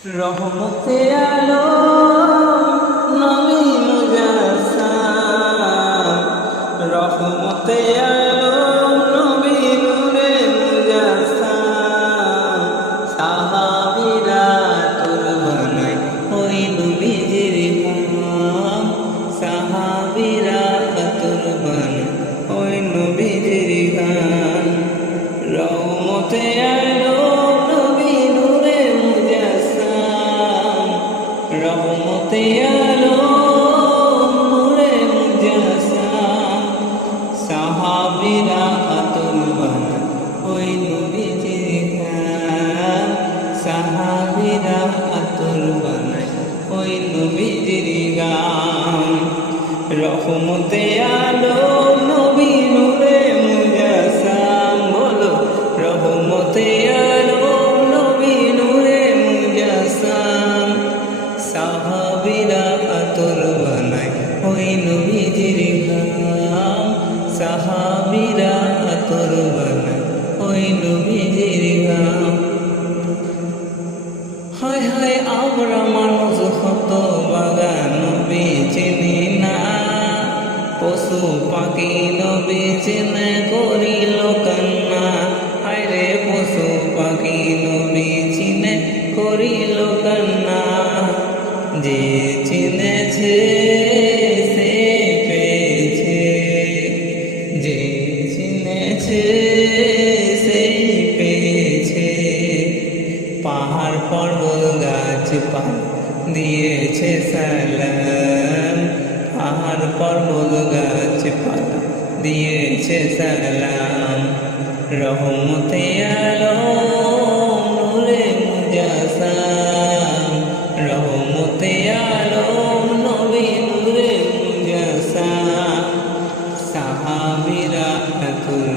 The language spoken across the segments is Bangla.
রহমতে আলম নবী মুজাসসাম, রহমতে আলম নবী নূরে মুজাসসাম। সাহাবীরা তোর বানায় ওই নবীজির গান, সাহাবীরা তোর বানায় ওই নবীজির গান। রহমতে আলম নবী নূরে মুজাসসাম, রহমতে আলম নূরে মুজাসসাম। সাহাবীরা আতর বানায় ওই নবীজির গান, সাহাবীরা আতর বানায় ওই নবীজির গান। রহমতে আলম নবী নূরে মুজাসসাম, বলো রহমতে আলম নবী নূরে মুজাসসাম। সাহাবীরা আতর বানায় ওই নবীজির গান, সাহাবীরা আতর বানায় ওই নবীজির গান। হায় হায় আমরা মানুষ হত বাগান নবী চিনি না, পশু পাখি নবী চিনে করিল কান্না। হায় রে পশু পাখি নবী চিনে করিল কান্না। যে চিনেছে সে পেয়েছে, যে চিনেছে সেই পেয়েছে। পাহাড় পর্বত গাছপালা দিয়েছে সালাম, পাহাড় পর্বত গাছপালা দিয়েছে সালাম। রহমতে আলম নূরে মুজাসসাম, রহমতে আলম নবী নূরে মুজাসসাম। সাহাবীরা আতর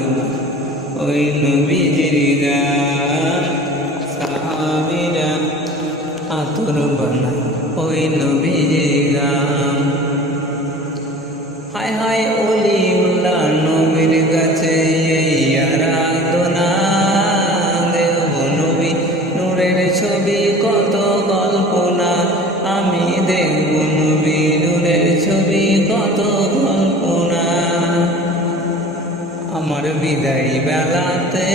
ওই নবীজির গান, সাহাবীরা আতর বানায় ওই নবীজির গান। হায় হায় ওলিউল্লাহ নবীর কাছে এই আরাধনা, দেখব নবী নূরের ছবি কত কল্পনা। আমি দেখব নবী নূরের ছবি কত কল্পনা। আমার বিদায় বেলাতে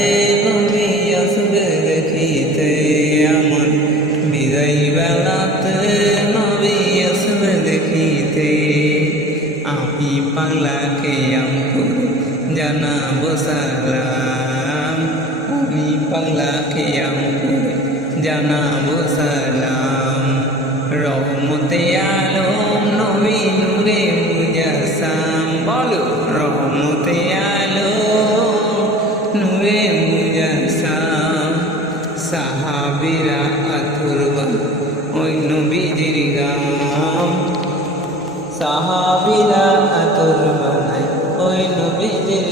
নবী আসবে দেখিতে, আমার বিদায় বেলাতে নবী আসবে দেখিতে। আমি পাগলাকে করে জানাবো সালাম, আমি পাগলাকে করে জানাবো সালাম। রহমতে আলম নবী নূরে মুজাসসাম, বলো রহমতে আলম নূরে মুজাসসাম। সাহাবীরা আতর বানায় ওই নবীজির গান, সাহাবীরা আতর বানায় ওই নবীজির